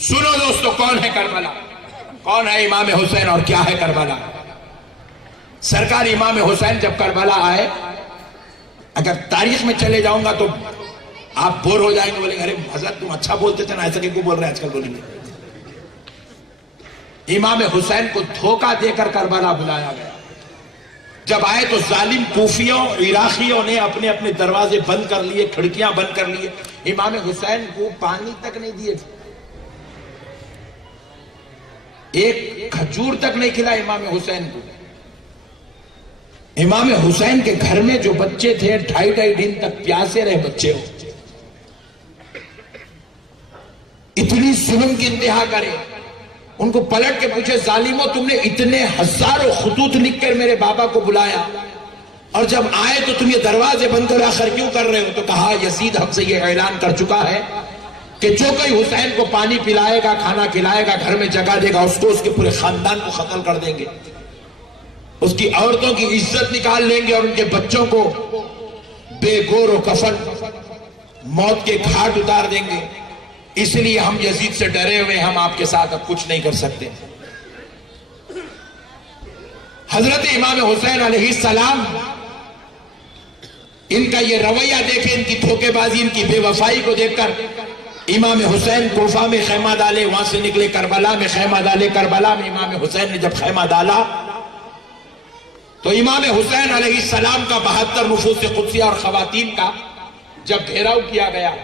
سنو دوستو، کون ہے کربلا، کون ہے امام حسین اور کیا ہے کربلا؟ سرکار امام حسین جب کربلا آئے، اگر تاریخ میں چلے جاؤں گا تو آپ بور ہو جائیں گے، بولیں گے ارے حضرت تم اچھا بولتے تھے نا، ایسا کیوں بول رہے ہیں آج کل؟ بولیں گے امام حسین کو دھوکہ دے کر کربلا بلایا گیا۔ جب آئے تو ظالم کوفیوں عراقیوں نے اپنے اپنے دروازے بند کر لیے، کھڑکیاں بند کر لیے، امام حسین کو پانی تک نہیں دیے تھے، ایک کھجور تک نہیں کھلا امام حسین کو۔ امام حسین کے گھر میں جو بچے تھے 2.5 دن تک پیاسے رہے بچے ہو، اتنی ظلم کی انتہا کرے۔ ان کو پلٹ کے پوچھے ظالموں، تم نے اتنے ہزاروں خطوط لکھ کر میرے بابا کو بلایا اور جب آئے تو تم یہ دروازے بند کر آخر کیوں کر رہے ہو؟ تو کہا یزید ہم سے یہ اعلان کر چکا ہے کہ جو کوئی حسین کو پانی پلائے گا، کھانا کھلائے گا، گھر میں جگہ دے گا، اس کو اس کے پورے خاندان کو قتل کر دیں گے، اس کی عورتوں کی عزت نکال لیں گے اور ان کے بچوں کو بے گور و کفن موت کے گھاٹ اتار دیں گے۔ اس لیے ہم یزید سے ڈرے ہوئے، ہم آپ کے ساتھ اب کچھ نہیں کر سکتے۔ حضرت امام حسین علیہ السلام، ان کا یہ رویہ دیکھیں، ان کی دھوکے بازی، ان کی بے وفائی کو دیکھ کر امام حسین کوفہ میں خیمہ ڈالے، وہاں سے نکلے کربلا میں خیمہ ڈالے۔ کربلا میں امام حسین نے جب خیمہ ڈالا تو امام حسین علیہ السلام کا 72 نفوس قدسیہ اور خواتین کا جب گھیراؤ کیا گیا،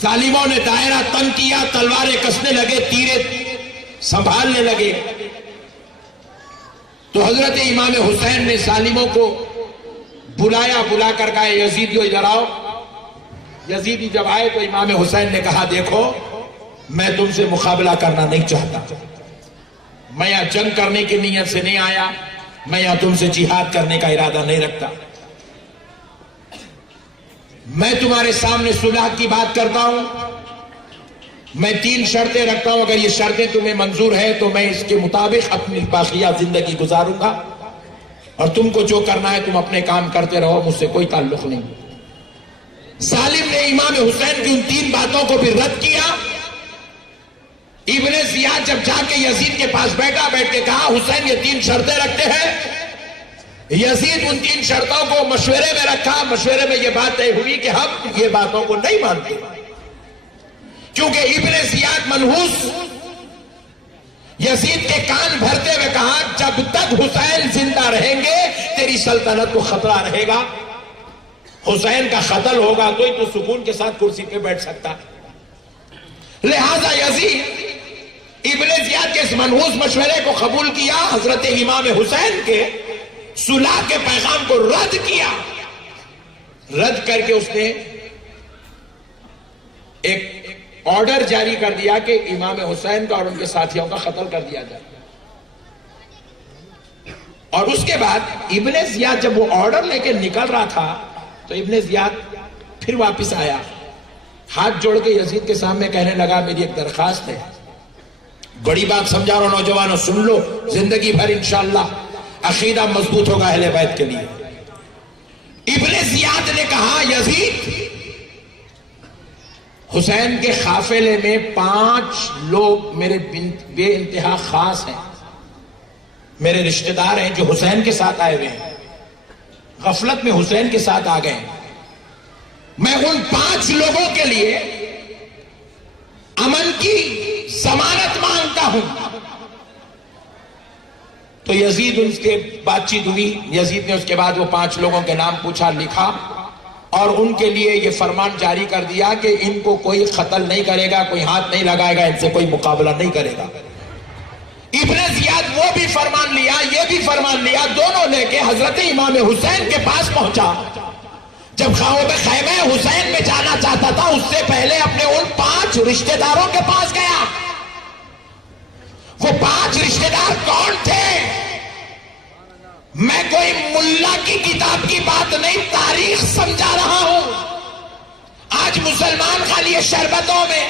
ظالموں نے دائرہ تنگ کیا، تلواریں کسنے لگے، تیرے سنبھالنے لگے، تو حضرت امام حسین نے ظالموں کو بلایا، بلا کر کہا یزیدیو ادھر آؤ۔ یزیدی جب آئے تو امام حسین نے کہا دیکھو میں تم سے مقابلہ کرنا نہیں چاہتا، میں یہاں جنگ کرنے کی نیت سے نہیں آیا، میں یہاں تم سے جہاد کرنے کا ارادہ نہیں رکھتا، میں تمہارے سامنے صلح کی بات کرتا ہوں، میں 3 شرطیں رکھتا ہوں، اگر یہ شرطیں تمہیں منظور ہے تو میں اس کے مطابق اپنی باقیہ زندگی گزاروں گا، اور تم کو جو کرنا ہے تم اپنے کام کرتے رہو، مجھ سے کوئی تعلق نہیں۔ ظالم نے امام حسین کی ان 3 باتوں کو بھی رد کیا۔ ابن زیاد جب جا کے یزید کے پاس بیٹھا، بیٹھ کے کہا حسین یہ 3 شرطیں رکھتے ہیں۔ یزید ان 3 شرطوں کو مشورے میں رکھا، مشورے میں یہ بات طے ہوئی کہ ہم یہ باتوں کو نہیں مانتے، کیونکہ ابن زیاد منحوس یزید کے کان بھرتے ہوئے کہا جب تک حسین زندہ رہیں گے تیری سلطنت کو خطرہ رہے گا، حسین کا قتل ہوگا تو ہی تو سکون کے ساتھ کرسی پہ بیٹھ سکتا ہے۔ لہذا یزید ابن زیاد کے اس منحوس مشورے کو قبول کیا، حضرت امام حسین کے صلح کے پیغام کو رد کیا۔ رد کر کے اس نے ایک آرڈر جاری کر دیا کہ امام حسین کا اور ان کے ساتھیوں کا قتل کر دیا جائے۔ اور اس کے بعد ابن زیاد جب وہ آرڈر لے کے نکل رہا تھا تو ابن زیاد پھر واپس آیا، ہاتھ جوڑ کے یزید کے سامنے کہنے لگا میری ایک درخواست ہے، بڑی بات سمجھا رہا ہوں نوجوانوں، سن لو، زندگی بھر انشاءاللہ عقیدہ مضبوط ہوگا اہل بیت کے لیے۔ ابن زیاد نے کہا یزید، حسین کے قافلے میں 5 لوگ میرے بے انتہا خاص ہیں، میرے رشتہ دار ہیں جو حسین کے ساتھ آئے ہوئے ہیں، غفلت میں حسین کے ساتھ آ گئے ہیں، میں ان 5 لوگوں کے لیے امن کی ضمانت مانگتا ہوں۔ تو یزید ان کے بات چیت ہوئی، یزید نے اس کے بعد وہ 5 لوگوں کے نام پوچھا، لکھا اور ان کے لیے یہ فرمان جاری کر دیا کہ ان کو کوئی قتل نہیں کرے گا، کوئی ہاتھ نہیں لگائے گا، ان سے کوئی مقابلہ نہیں کرے گا۔ ابن زیاد وہ بھی فرمان لیا، یہ بھی فرمان لیا، دونوں لے کے حضرت امام حسین کے پاس پہنچا۔ جب خیمہ حسین میں جانا چاہتا تھا اس سے پہلے اپنے ان 5 رشتہ داروں کے پاس گیا۔ وہ 5 رشتہ دار کون تھے؟ میں کوئی ملا کی کتاب کی بات نہیں، تاریخ سمجھا رہا ہوں۔ آج مسلمان خالی یہ شربتوں میں،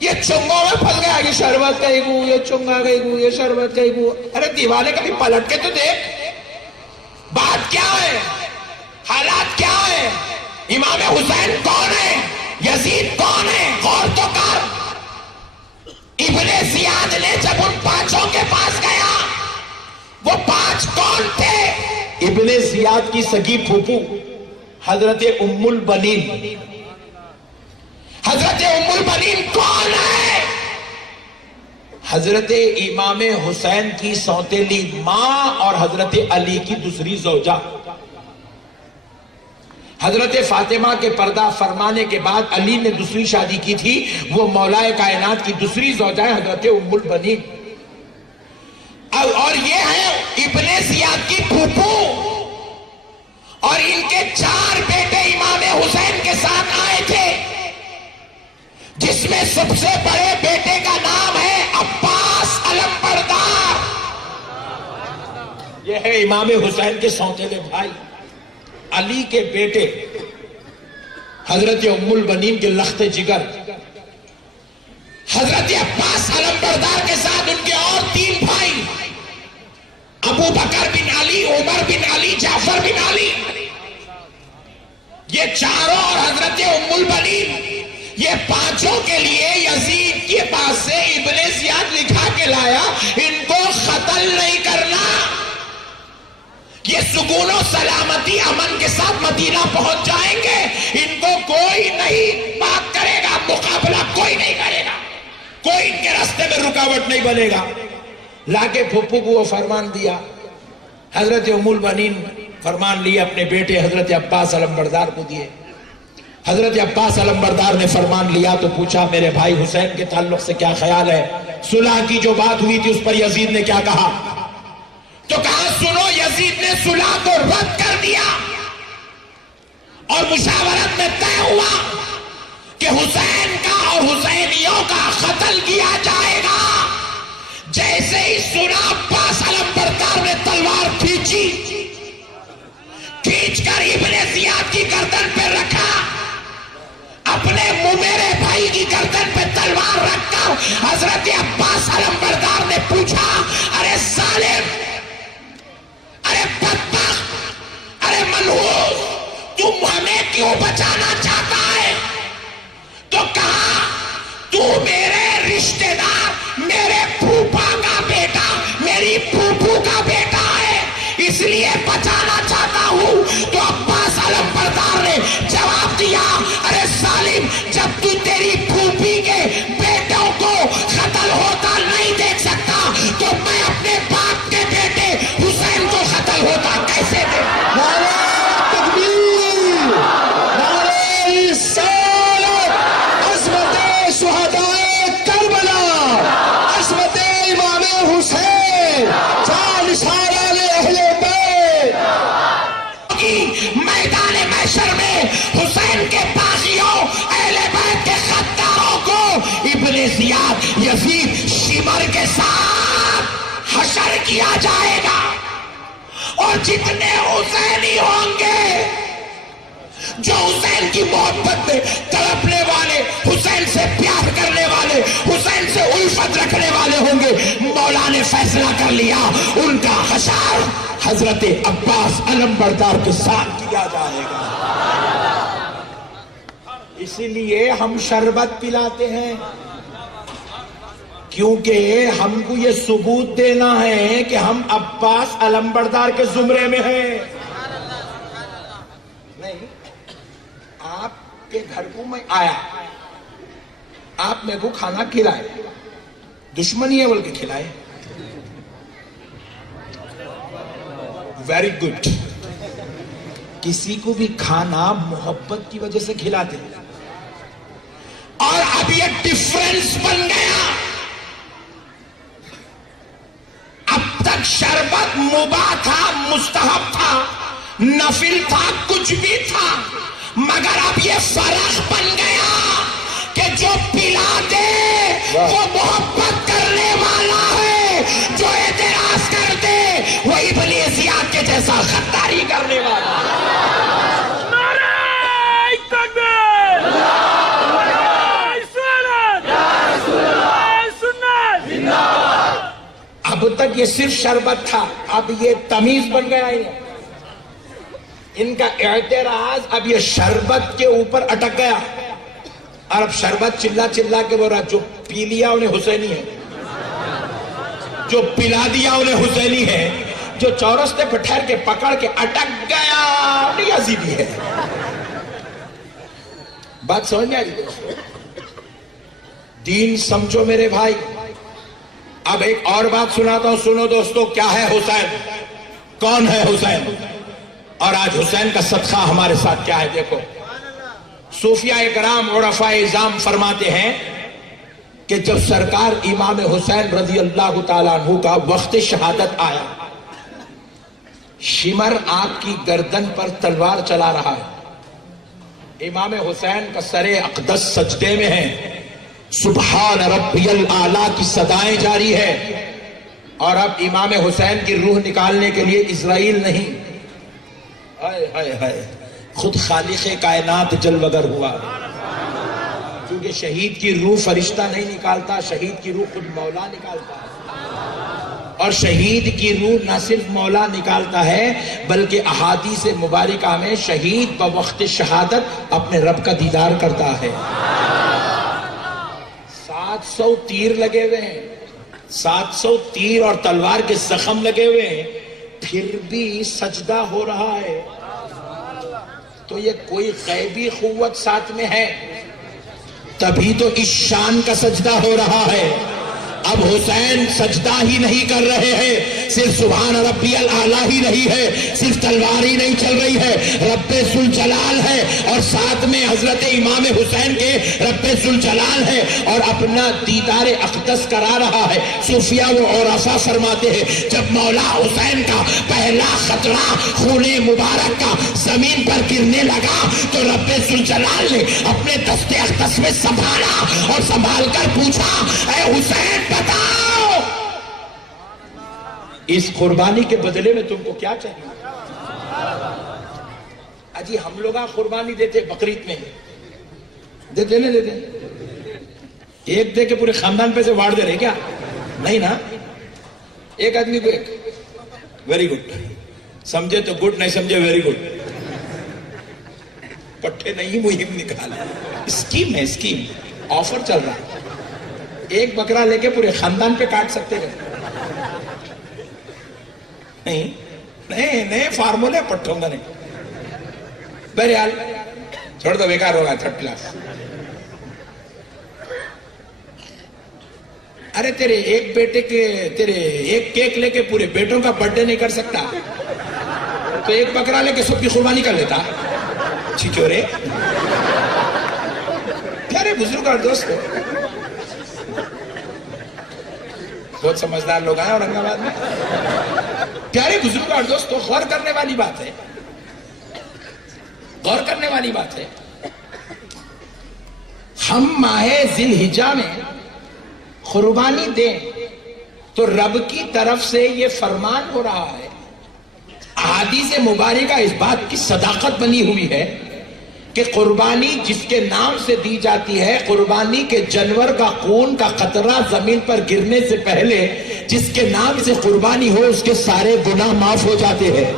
یہ چنگوں میں پھنس گیا، یہ شربت کا گو، یہ چنگا کا گو، یہ شربت کا گو۔ ارے دیوانے کبھی پلٹ کے تو دیکھ، بات کیا ہے، حالات کیا ہے، امام حسین کون ہے، یزید کون ہے، غور تو زیاد کی سگی پھوپھو حضرت ام البنین. حضرت ام البنین کون ہے؟ حضرت امام حسین کی سوتیلی ماں اور حضرت علی کی دوسری زوجہ. حضرت فاطمہ کے پردہ فرمانے کے بعد علی نے دوسری شادی کی تھی، وہ مولا کائنات کی دوسری زوجہ ہے حضرت ام البنین. اور یہ ہے ابن زیاد کی پھوپھو، اور ان کے 4 بیٹے امام حسین کے ساتھ آئے تھے، جس میں سب سے بڑے بیٹے کا نام ہے عباس علمبردار. یہ ہے امام حسین کے سوتیلے بھائی. علی کے بیٹے حضرت ام البنین کے لخت جگر حضرت عباس علمبردار کے ساتھ ان کے اور 3 بھائی ابو بکر بن علی، عمر بن علی، جعفر بن علی. یہ چاروں اور حضرت ام البنین، یہ 5 کے لیے یزید کے پاس سے ابن زیاد لکھا کے لایا ان کو قتل نہیں کرنا، یہ سکون و سلامتی امن کے ساتھ مدینہ پہنچ جائیں گے، ان کو کوئی نہیں بات کرے گا، مقابلہ کوئی نہیں کرے گا، کوئی ان کے راستے میں رکاوٹ نہیں بنے گا. لاکے پھپھو کو وہ فرمان دیا. حضرت ام البنین فرمان لیے اپنے بیٹے حضرت عباس علمبردار کو دیے. حضرت عباس علمبردار نے فرمان لیا تو پوچھا میرے بھائی حسین کے تعلق سے کیا خیال ہے؟ صلح کی جو بات ہوئی تھی اس پر یزید نے کیا کہا؟ تو کہا سنو، یزید نے صلح کو رد کر دیا اور مشاورت میں طے ہوا کہ حسین کا اور حسینیوں کا قتل کیا جائے گا. جیسے ہی سنا عباس علمبردار نے تلوار کھینچی، کھینچ کر ابن زیاد کی گردن پہ رکھا، اپنے میرے بھائی کی گردن پہ تلوار رکھ کر حضرت عباس علمبردار نے پوچھا ارے ظالم، ارے بدبخت، ارے منحوس، تم ہمیں کیوں بچانا چاہتا ہے؟ تو کہا تو میرے رشتہ دار، میرے پھوپھا کا بیٹا، میری پھوپھو کا بیٹا ہے، اس لیے بچانا چاہتا ہوں. تو عباس علمبردار نے جواب دیا ارے ظالم، جب تو تیری پھوپھی کے بیٹوں کو قتل ہوتا نہیں دیکھ سکتا تو میں اپنے باپ کے بیٹے حسین کو قتل ہوتا کیسے دیکھ؟ نعرہ تکبیر، نعرہ رسالت، عظمت شہدائے کربلا، عظمت امام حسین، جان سالان اہل بیت. میدان محشر میں حسین کے باغیوں، اہل بیت کے غداروں کو ابن زیاد، یزید، شمر کے ساتھ حشر کیا جائے گا. اور جتنے حسینی ہوں گے جو حسین کی محبت میں تڑپنے والے، حسین سے پیار کرنے والے، حسین سے الفت رکھنے والے ہوں گے، مولا نے فیصلہ کر لیا ان کا حشر حضرت عباس علمبردار کے ساتھ کیا جائے گا. اسی لیے ہم شربت پلاتے ہیں، کیونکہ ہم کو یہ ثبوت دینا ہے کہ ہم عباس علمبردار کے زمرے میں ہیں. نہیں، آپ کے گھر کو میں آیا، آپ میرے کو کھانا کھلائے، دشمنی ہے بول کے کھلائے، ویری گڈ. کسی کو بھی کھانا محبت کی وجہ سے کھلاتے ہیں. اور اب یہ ڈیفرنس بن گیا. اب تک شربت مباح تھا، مستحب تھا، نفل تھا، کچھ بھی تھا، مگر اب یہ فرق بن گیا کہ جو پلا دے وہ محبت کرنے والا ہے، جو اعتراض کر دے وہ ابن زیاد کے جیسا غداری کرنے والا ہے. اب تک یہ صرف شربت تھا، اب یہ تمیز بن گیا ہے. ان کا اعتراض اب یہ شربت کے اوپر اٹک گیا، اور اب شربت چلا چلا کے بول رہا جو پی لیا انہیں حسینی ہے، جو پلا دیا انہیں حسینی ہے، جو چورستے پہ ٹھہر کے پکڑ کے اٹک گیا نہیں یزیدی ہے. بات سمجھ میں آئی؟ دین سمجھو میرے بھائی. اب ایک اور بات سناتا ہوں, سنو دوستو. کیا ہے حسین؟ کون ہے حسین؟ اور آج حسین کا صدقہ ہمارے ساتھ کیا ہے دیکھو. صوفیاء کرام عرفاء اعظام فرماتے ہیں کہ جب سرکار امام حسین رضی اللہ تعالیٰ عنہ کا وقت شہادت آیا, شمر آپ کی گردن پر تلوار چلا رہا ہے, امام حسین کا سر اقدس سجدے میں ہے, سبحان ربی الاعلیٰ کی صدائیں جاری ہے, اور اب امام حسین کی روح نکالنے کے لیے اسرائیل نہیں, ہائے ہائے ہائے, خود خالق کائنات جلوگر ہوا. کیونکہ شہید کی روح فرشتہ نہیں نکالتا, شہید کی روح خود مولا نکالتا ہے. اور شہید کی روح نہ صرف مولا نکالتا ہے بلکہ احادیث مبارکہ میں شہید بوقت شہادت اپنے رب کا دیدار کرتا ہے. 700 تیر لگے ہوئے ہیں, 700 تیر اور تلوار کے زخم لگے ہوئے ہیں, پھر بھی سجدہ ہو رہا ہے. تو یہ کوئی غیبی قوت ساتھ میں ہے, تبھی تو اس شان کا سجدہ ہو رہا ہے. اب حسین سجدہ ہی نہیں کر رہے ہیں, صرف سبحان ربی الاعلیٰ ہی نہیں ہے, صرف تلوار ہی نہیں چل رہی ہے, رب ذوالجلال ہے, اور ساتھ میں حضرت امام حسین کے رب ذوالجلال ہے, اور اپنا دیدار اقدس کرا رہا ہے. صوفیاء و عرفاء فرماتے ہیں جب مولا حسین کا پہلا خطرہ خون مبارک کا زمین پر گرنے لگا تو رب ذوالجلال نے اپنے دست اقدس میں سنبھالا اور سنبھال کر پوچھا, اے حسین بتاؤ اس قربانی کے بدلے میں تم کو کیا چاہیے؟ اجی ہم لوگ قربانی دیتے بقرعید میں, دیتے نہیں دیتے؟ ایک دے کے پورے خاندان پہ سے واڑ دے رہے کیا؟ نہیں نا, ایک آدمی کو ایک. ویری گڈ, سمجھے تو گڈ, نہیں سمجھے ویری گڈ. پٹھے نہیں مہم نکالے, اسکیم ہے, اسکیم, آفر چل رہا ہے. ایک بکرا لے کے پورے خاندان پہ کاٹ سکتے ہیں. نہیں نہیں نہیں, فارمولے پٹھوں گا نہیں. بہرحال چھوڑ دو, بیکار ہوگا, 3rd کلاس. ارے تیرے ایک بیٹے کے, تیرے ایک کیک لے کے پورے بیٹوں کا برتھ ڈے نہیں کر سکتا تو ایک بکرا لے کے سب کی قربانی کر لیتا. چھچورے پیارے بزرگ اور دوست, بہت سمجھدار لوگ آئے اورنگ آباد میں. پیارے بزرگ اور دوستو, غور کرنے والی بات ہے, غور کرنے والی بات ہے. ہم ماہ ذی الحجہ میں قربانی دیں تو رب کی طرف سے یہ فرمان ہو رہا ہے, احادیث مبارکہ اس بات کی صداقت بنی ہوئی ہے کہ قربانی جس کے نام سے دی جاتی ہے, قربانی کے جانور کا خون کا قطرہ زمین پر گرنے سے پہلے جس کے نام سے قربانی ہو اس کے سارے گناہ معاف ہو جاتے ہیں.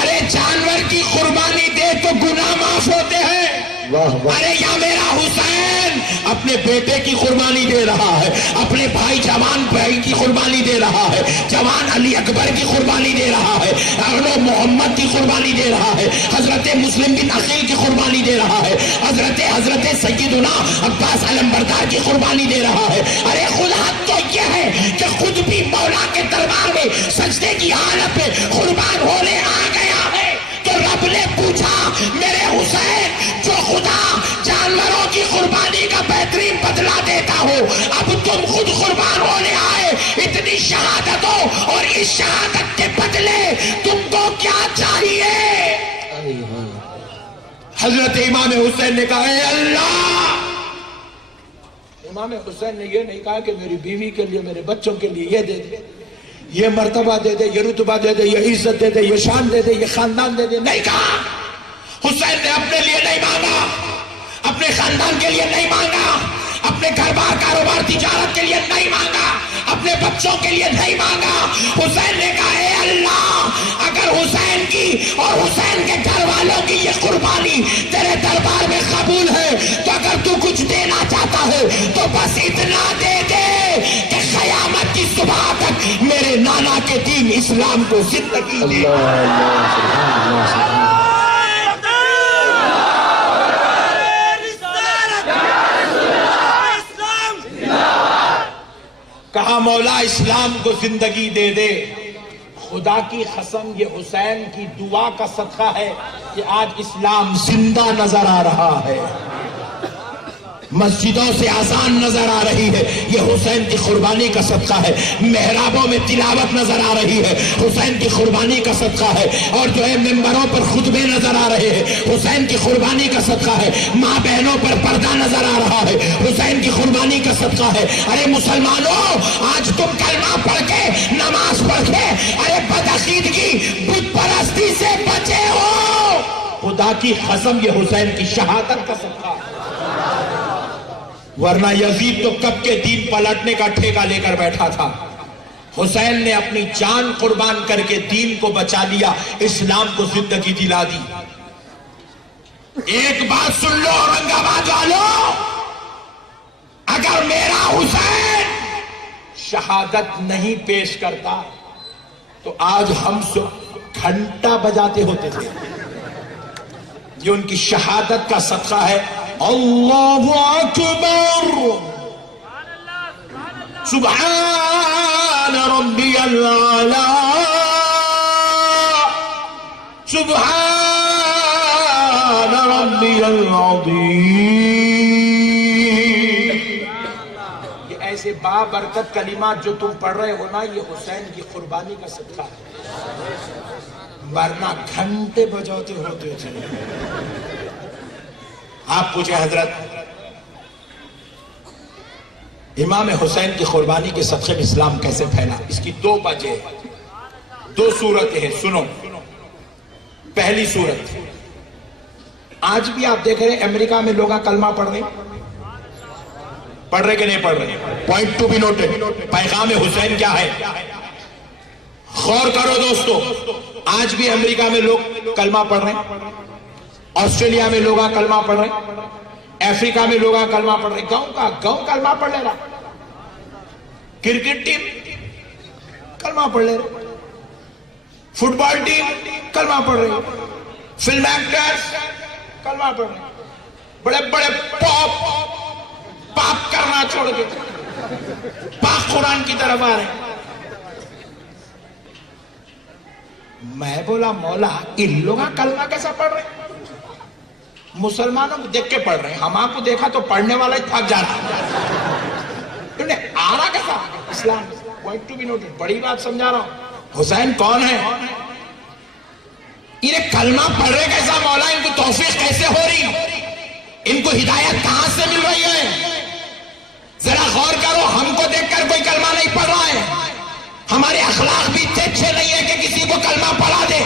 ارے جانور کی قربانی دے تو گناہ معاف ہوتے ہیں. ارے یا میرا حسین اپنے بیٹے کی قربانی دے رہا ہے, اپنے بھائی جوان بھائی کی قربانی دے رہا ہے, جوان علی اکبر کی قربانی دے رہا ہے, اغلو محمد کی قربانی دے رہا ہے, حضرت مسلم بن عقیل کی قربانی دے رہا ہے, حضرت سیدنا عباس علمبردار کی قربانی دے رہا ہے. ارے خود حد تو یہ ہے کہ خود بھی مولا کے دربار میں سجدے کی حالت میں قربان ہونے آ گیا ہے. تو رب نے پوچھا, میرے حسین جو خدا جانوروں کی قربانی کا بہترین بدلہ دیتا ہو, اب تم خود قربان ہونے آئے, اتنی شہادتوں اور اس شہادت کے بدلے تم کو کیا چاہیے؟ حضرت امام حسین نے کہا, اے اللہ. امام حسین نے یہ نہیں کہا کہ میری بیوی کے لیے, میرے بچوں کے لیے یہ دے دے, یہ مرتبہ دے دے, یہ رتبہ دے دے, یہ عزت دے دے, یہ شان دے دے, یہ خاندان دے دے. نہیں کہا. حسین نے اپنے لیے نہیں مانگا, اپنے خاندان کے لیے نہیں مانگا, اپنے گھر بار کاروبار تجارت کے لیے نہیں مانگا, اپنے بچوں کے لیے نہیں مانگا. حسین نے کہا, اے اللہ, اگر حسین کی اور حسین کے گھر والوں کی یہ قربانی تیرے دربار میں قبول ہے تو اگر تو کچھ دینا چاہتا ہے تو بس اتنا دے دے کہ قیامت کی صبح تک میرے نانا کے دین اسلام کو زندگی دے. کہا مولا اسلام کو زندگی دے دے. خدا کی قسم یہ حسین کی دعا کا صدقہ ہے کہ آج اسلام زندہ نظر آ رہا ہے. مسجدوں سے اذان نظر آ رہی ہے، یہ حسین کی قربانی کا صدقہ ہے. محرابوں میں تلاوت نظر آ رہی ہے، حسین کی قربانی کا صدقہ ہے. اور جو ہے ممبروں پر خطبے نظر آ رہے ہیں، حسین کی قربانی کا صدقہ ہے. ماں بہنوں پر پردہ نظر آ رہا ہے، حسین کی قربانی کا صدقہ ہے. ارے مسلمانوں، آج تم کلمہ پڑھ کے نماز پڑھ کے ارے بدعقیدگی بت پرستی سے بچے ہو. خدا کی قسم یہ حسین کی شہادت کا صدقہ ہے. ورنہ یزید تو کب کے دین پلٹنے کا ٹھیکہ لے کر بیٹھا تھا. حسین نے اپنی جان قربان کر کے دین کو بچا لیا، اسلام کو زندگی دلا دی. ایک بات سن لو اورنگ آباد والوں، اگر میرا حسین شہادت نہیں پیش کرتا تو آج ہم سب گھنٹہ بجاتے ہوتے تھے. یہ ان کی شہادت کا صدقہ ہے. اللہ اکبر، سبحان ربی العالی، سبحان ربی العظیم. یہ ایسے بابرکت کلمات جو تم پڑھ رہے ہو نا، یہ حسین کی قربانی کا صدقہ ہے. ورنہ گھنٹے بجاتے ہوتے تھے. آپ پوچھیں حضرت، امام حسین کی قربانی کے صدقے میں اسلام کیسے پھیلا؟ اس کی دو وجہ ہیں، دو صورتیں ہیں. سنو، پہلی صورت، آج بھی آپ دیکھ رہے ہیں امریکہ میں لوگ کلمہ پڑھ رہے کہ نہیں پڑھ رہے؟ Point to be noted. پیغام حسین کیا ہے؟ غور کرو دوستو. آج بھی امریکہ میں لوگ کلمہ پڑھ رہے ہیں، آسٹریلیا میں لوگ کلمہ پڑھ رہے ہیں، افریقہ میں لوگ کلمہ پڑھ رہے ہیں. گاؤں کلمہ پڑھ لے رہا، کرکٹ ٹیم کلمہ پڑھ لے رہے، فٹ بال ٹیم کلمہ پڑھ رہے، فلم ایکٹرز کلمہ پڑھ رہے، بڑے بڑے پاپ کرنا چھوڑ کے پاک قرآن کی طرف آ رہے ہیں. میں بولا مولا ان لوگ کلمہ کیسا پڑھ رہے ہیں؟ مسلمانوں کو دیکھ کے پڑھ رہے ہیں، ہم آپ کو دیکھا تو پڑھنے والا ہی تھک جا رہا. آ رہا کیسا اسلام؟ Point to be noted. بڑی بات سمجھا رہا ہوں. حسین کون ہے؟ انہیں کلمہ پڑھ رہے کیسا مولا؟ ان کو توفیق کیسے ہو رہی؟ ان کو ہدایت کہاں سے مل رہی ہے؟ ذرا غور کرو. ہم کو دیکھ کر کوئی کلمہ نہیں پڑھ رہا ہے. ہمارے اخلاق بھی اتنے اچھے نہیں ہے کہ کسی کو کلمہ پڑھا دے.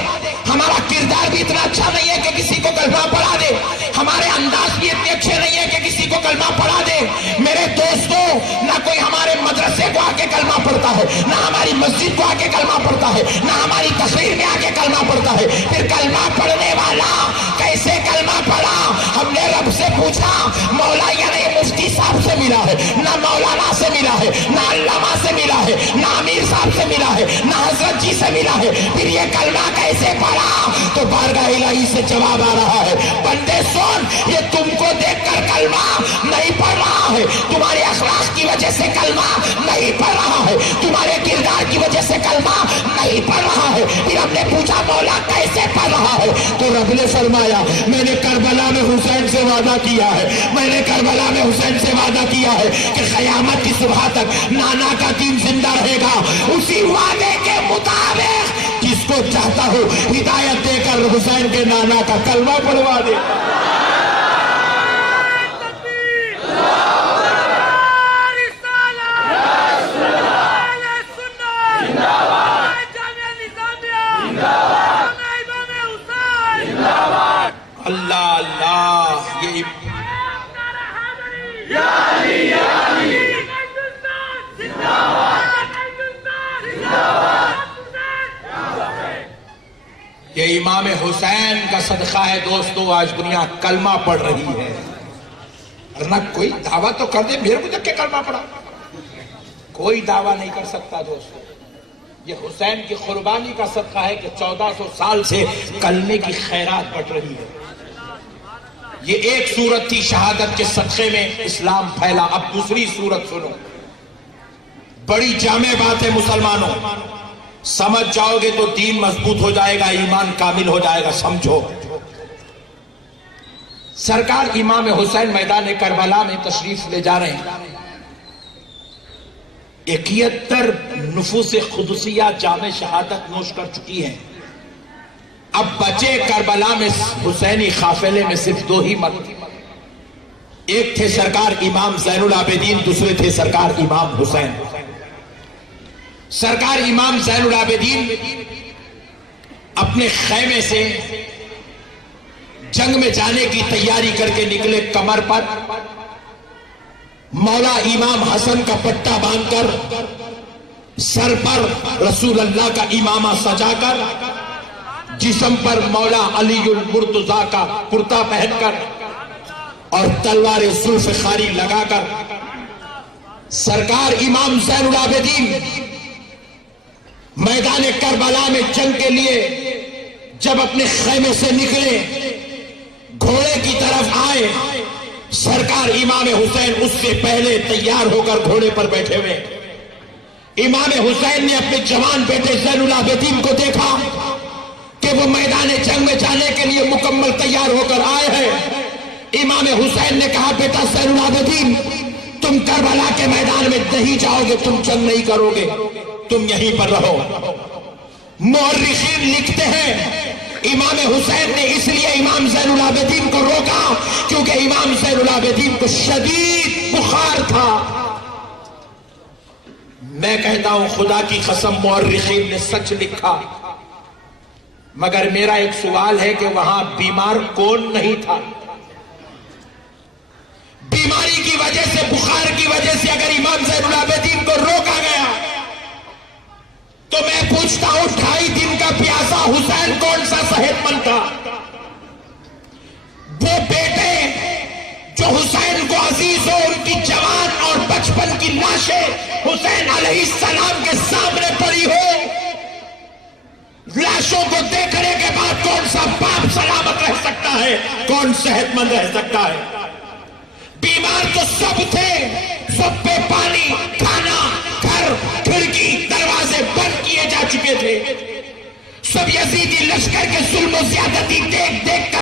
ہمارا کردار بھی اتنا اچھا نہیں ہے کہ کسی کو کلمہ پڑھا دے. ہمارے انداز بھی اتنے اچھے نہیں ہے کہ کسی کو کلمہ پڑھا دے. میرے دوستوں، نہ کوئی ہمارے مدرسے کو آ کے کلمہ پڑھتا ہے، نہ ہماری مسجد کو آ کے کلمہ پڑھتا ہے، نہ ہماری تقریر میں آ کے کلمہ پڑھتا ہے. پھر کلمہ پڑھنے والا کیسے کلمہ پڑھا؟ ہم نے رب سے پوچھا. مولا یعنی مفتی صاحب سے ملا ہے، نہ مولانا سے ملا ہے، نہ علامہ سے ملا ہے، نہ امیر صاحب سے ملا ہے، نہ حضرت جی سے ملا ہے. پھر یہ کلمہ کیسے پڑھا؟ تو بارگاہ الہی سے جواب آ رہا ہے، بندے سن، یہ تم کو دیکھ کر کلمہ نہیں پڑھ رہا ہے، تمہارے اخلاق کی وجہ سے کلمہ نہیں پڑھ رہا ہے، تمہارے کردار کی وجہ سے کلمہ نہیں پڑھ رہا ہے. پھر ہم نے پوچھا مولا کیسے پڑھ رہا ہے؟ تو رب نے فرمایا، میں نے کربلا میں حسین سے وعدہ کیا ہے، میں نے کربلا میں حسین سے وعدہ کیا ہے کہ قیامت کی صبح تک نانا کا دین زندہ رہے گا. اسی وعدے کے مطابق جس کو چاہتا ہوں ہدایت دے کر حسین کے نانا کا کلمہ پڑھوا دے. اللہ اللہ. یہ امام حسین کا صدقہ ہے دوستو. آج دنیا کلمہ پڑھ رہی ہے. ورنہ کوئی دعویٰ تو کر دے میرے کو دیکھ کے کلمہ پڑھا، کوئی دعویٰ نہیں کر سکتا دوستو. یہ حسین کی قربانی کا صدقہ ہے کہ 1400 سال سے کلمے کی خیرات بٹ رہی ہے. یہ ایک صورت تھی شہادت کے صدقے میں اسلام پھیلا. اب دوسری صورت سنو, بڑی جامع بات ہے مسلمانوں, سمجھ جاؤ گے تو دین مضبوط ہو جائے گا, ایمان کامل ہو جائے گا. سمجھو, سرکار امام حسین میدان کربلا میں تشریف لے جا رہے ہیں. 71 نفوس قدسیہ جامع شہادت نوش کر چکی ہیں. اب بچے کربلا میں حسینی قافلے میں صرف 2 ہی مرد. ایک تھے سرکار امام زین العابدین, دوسرے تھے سرکار امام حسین. سرکار امام زین العابدین اپنے خیمے سے جنگ میں جانے کی تیاری کر کے نکلے. کمر پر مولا امام حسن کا پٹا باندھ کر, سر پر رسول اللہ کا امامہ سجا کر, جسم پر مولا علی المرتضیٰ کا کرتا پہن کر اور تلوار ذوالفقاری لگا کر سرکار امام زین العابدین میدان کربلا میں جنگ کے لیے جب اپنے خیمے سے نکلے, گھوڑے کی طرف آئے. سرکار امام حسین اس سے پہلے تیار ہو کر گھوڑے پر بیٹھے ہوئے. امام حسین نے اپنے جوان بیٹے زین العابدین کو دیکھا کہ وہ میدان جنگ میں جانے کے لیے مکمل تیار ہو کر آئے ہیں. امام حسین نے کہا, بیٹا زین العابدین, تم کربلا کے میدان میں نہیں جاؤ گے, تم جنگ نہیں کرو گے, تم یہیں پر رہو. مورخین لکھتے ہیں امام حسین نے اس لیے امام زین العابدین کو روکا کیونکہ امام زین العابدین کو شدید بخار تھا. میں کہتا ہوں خدا کی قسم مورخین نے سچ لکھا, مگر میرا ایک سوال ہے کہ وہاں بیمار کون نہیں تھا؟ بیماری کی وجہ سے, بخار کی وجہ سے اگر امام زین العابدین کو روکا گیا تو میں پوچھتا ہوں 2.5 دن کا پیاسا حسین کون سا صحت مند تھا؟ وہ بیٹے جو حسین کو عزیز ہو, ان کی جوان اور بچپن کی لاشیں حسین علیہ السلام کے سامنے پڑی ہو, لاشوں کو دیکھنے کے بعد کون سا باپ سلامت رہ سکتا ہے, کون صحت مند رہ سکتا ہے؟ بیمار تو سب تھے, سب پہ پانی, کھانا, گھر, کھڑکی, دروازے بند کیے جا چکے تھے. سب یزیدی لشکر کے ظلم و زیادتی دیکھ دیکھ کر